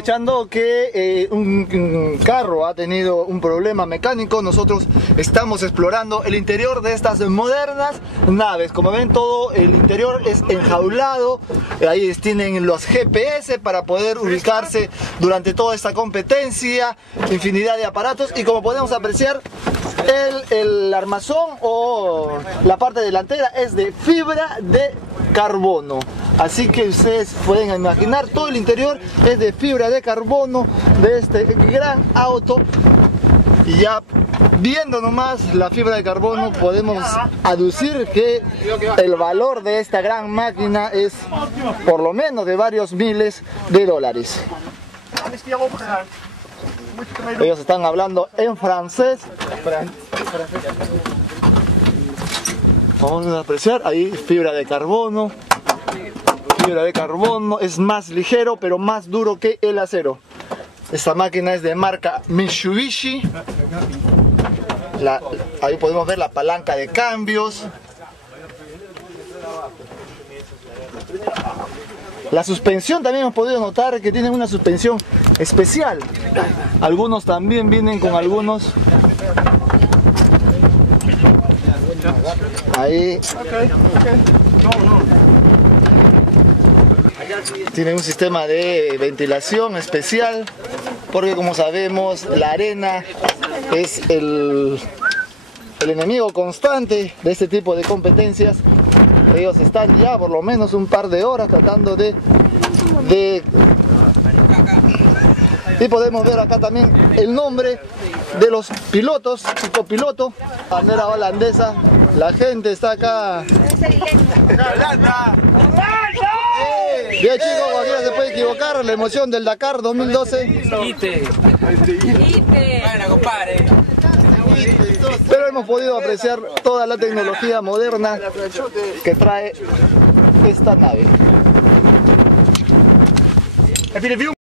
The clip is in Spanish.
aprovechando que un carro ha tenido un problema mecánico, nosotros estamos explorando el interior de estas modernas naves. Como ven, todo el interior es enjaulado, ahí tienen los GPS para poder ubicarse durante toda esta competencia, infinidad de aparatos, y como podemos apreciar, el armazón o la parte delantera es de fibra de carbono. Así que ustedes pueden imaginar, todo el interior es de fibra de carbono de este gran auto. Y ya viendo nomás la fibra de carbono podemos aducir que el valor de esta gran máquina es por lo menos de varios miles de dólares. Ellos están hablando en francés. Vamos a apreciar ahí fibra de carbono. Fibra de carbono, es más ligero pero más duro que el acero. Esta máquina es de marca Mitsubishi. Ahí podemos ver la palanca de cambios. La suspensión también hemos podido notar que tienen una suspensión especial. Algunos también vienen con algunos. Ahí. Tienen un sistema de ventilación especial, porque como sabemos la arena es el enemigo constante de este tipo de competencias. Ellos están ya por lo menos un par de horas tratando de y podemos ver acá también el nombre de los pilotos y copiloto. Bandera holandesa, la gente está acá. Bien, chicos, cualquiera se puede equivocar. La emoción del Dakar 2012. Pero hemos podido apreciar toda la tecnología moderna que trae esta nave.